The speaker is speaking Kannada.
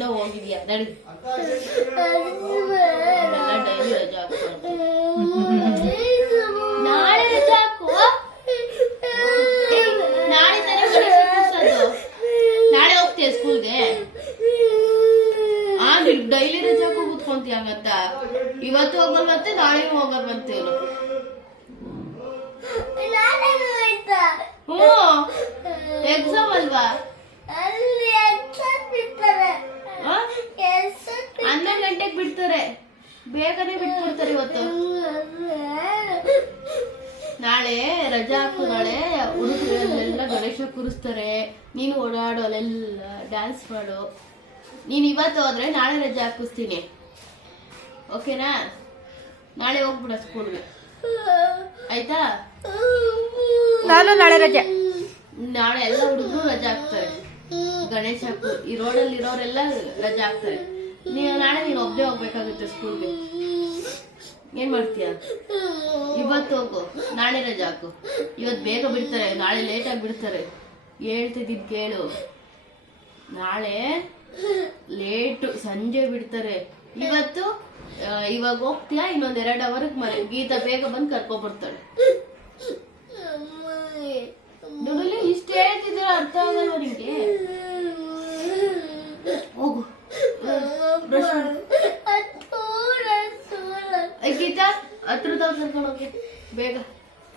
ಹೋಗಿದ್ಯಾ ನಡಿ. ಡೈಲಿ ರಜಾ ನಾಳೆ ರಜಾ ಹಾಕು ನಾಳೆ ತಾನೇ ನಾಳೆ ಹೋಗ್ತೀಯ ಸ್ಕೂಲ್ಗೆ? ಆ ಡೈಲಿ ರಜಾ ಹಾಕೋ ಕೂತ್ಕೊಂತೀಯ ಹಂಗತ್ತ ಇವತ್ತು ಹೋಗಲ್ವಂತೆ ನಾಳೆ ಹೋಗಲ್ವಂತೆ ಇವನು ಹ್ಞೂ. ಎಕ್ಸಾಮ್ ಅಲ್ವಾ? ಗಂಟೆಗೆ ಬಿಡ್ತಾರೆ ಬೇಗನೆ ಬಿಟ್ಬಿಡ್ತಾರೆ ಇವತ್ತು. ನಾಳೆ ರಜಾ ಹಾಕು ನಾಳೆ ಹುಡುಗರಲ್ಲೆಲ್ಲ ಗಣೇಶ ಕೂರಿಸ್ತಾರೆ. ನೀನು ಓಡಾಡು ಅಲ್ಲೆಲ್ಲ ಡ್ಯಾನ್ಸ್ ಮಾಡು. ನೀನು ಇವತ್ತು ಹೋದ್ರೆ ನಾಳೆ ರಜಾ ಹಾಕಿಸ್ತೀನಿ. ಓಕೆನಾ ನಾಳೆ ಹೋಗ್ಬಿಡ ಸ್ಕೂಲ್ಗೆ. ಆಯ್ತಾ? ನಾನು ನಾಳೆ ರಜೆ. ನಾಳೆ ಎಲ್ಲ ಹುಡುಗರು ರಜಾ ಹಾಕ್ತಾರೆ. ಗಣೇಶ ಹಾಕು. ಈ ರೋಡಲ್ಲಿ ಇರೋರೆಲ್ಲ ರಜಾ ಹಾಕ್ತಾರೆ. ನೀವು ನಾಳೆ ನೀನು ಒಬ್ಬನೇ ಹೋಗ್ಬೇಕಾಗುತ್ತೆ ಸ್ಕೂಲ್ಗೆ. ಏನ್ ಮಾಡ್ತೀಯ? ಇವತ್ತು ಹೋಗು, ನಾಳೆ ರಜಾ ಹಾಕು. ಇವತ್ತು ಬೇಗ ಬಿಡ್ತಾರೆ, ನಾಳೆ ಲೇಟಾಗಿ ಬಿಡ್ತಾರೆ. ಹೇಳ್ತಿದ್ದಿದ್ ಕೇಳು. ನಾಳೆ ಲೇಟು ಸಂಜೆ ಬಿಡ್ತಾರೆ. ಇವತ್ತು ಇವಾಗ ಹೋಗ್ತೀಯಾ? ಇನ್ನೊಂದ್ ಎರಡು ಅವರ್ಗೆ ಗೀತಾ ಬೇಗ ಬಂದು ಕರ್ಕೊಬರ್ತಾಳೆ ಗೀತಾ ಹತ್ರ ಕರ್ಕೊಂಡು ಹೋಗಿ. ಬೇಗ.